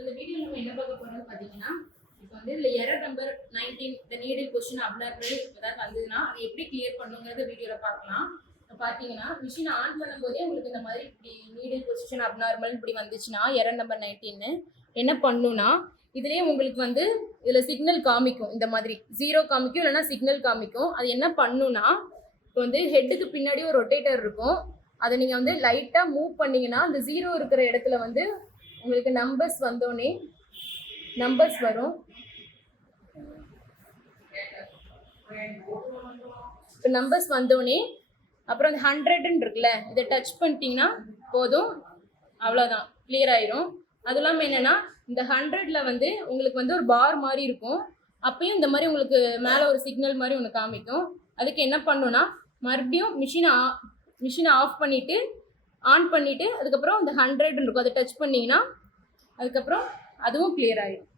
இந்த வீடியோ நம்ம என்ன பார்க்க போறோம்னு பார்த்தீங்கன்னா, இப்போ வந்து இதில் எரர் நம்பர் 19 இந்த நீடில் பொசிஷன் அப்நார்மல் ஏதாவது வந்ததுன்னா அதை எப்படி கிளியர் பண்ணுங்கிறத வீடியோவில் பார்க்கலாம். இப்போ பார்த்தீங்கன்னா மிஷின் ஆன் பண்ணும்போதே உங்களுக்கு இந்த மாதிரி இப்படி நீடில் பொசிஷன் அப்நார்மல் இப்படி வந்துச்சுன்னா எரர் நம்பர் 19 என்ன பண்ணுன்னா, இதுலேயே உங்களுக்கு வந்து இதில் சிக்னல் காமிக்கும். இந்த மாதிரி 0 காமிக்கும், இல்லைனா சிக்னல் காமிக்கும். அது என்ன பண்ணுன்னா, இப்போ வந்து ஹெட்டுக்கு பின்னாடி ஒரு ரொட்டேட்டர் இருக்கும். அதை நீங்கள் வந்து லைட்டாக மூவ் பண்ணிங்கன்னா அந்த 0 இருக்கிற இடத்துல வந்து உங்களுக்கு நம்பர்ஸ் வந்தோடனே நம்பர்ஸ் வரும். இப்போ நம்பர்ஸ் வந்தோடனே அப்புறம் அந்த 100ன்னு இருக்குல்ல, இதை டச் பண்ணிட்டீங்கன்னா போதும், அவ்வளோதான், கிளியர் ஆயிரும். அது இல்லாமல் என்னென்னா, இந்த 100ல் வந்து உங்களுக்கு வந்து ஒரு பார் மாதிரி இருக்கும். அப்பயும் இந்த மாதிரி உங்களுக்கு மேலே ஒரு சிக்னல் மாதிரி ஒன்று காமிக்கும். அதுக்கு என்ன பண்ணுன்னா, மறுபடியும் மிஷினை ஆஃப் பண்ணிவிட்டு ஆன் பண்ணிவிட்டு அதுக்கப்புறம் இந்த 100ன்னு இருக்கும், அதை டச் பண்ணிங்கன்னா அதுக்கப்புறம் அதுவும் கிளியர் ஆகிடும்.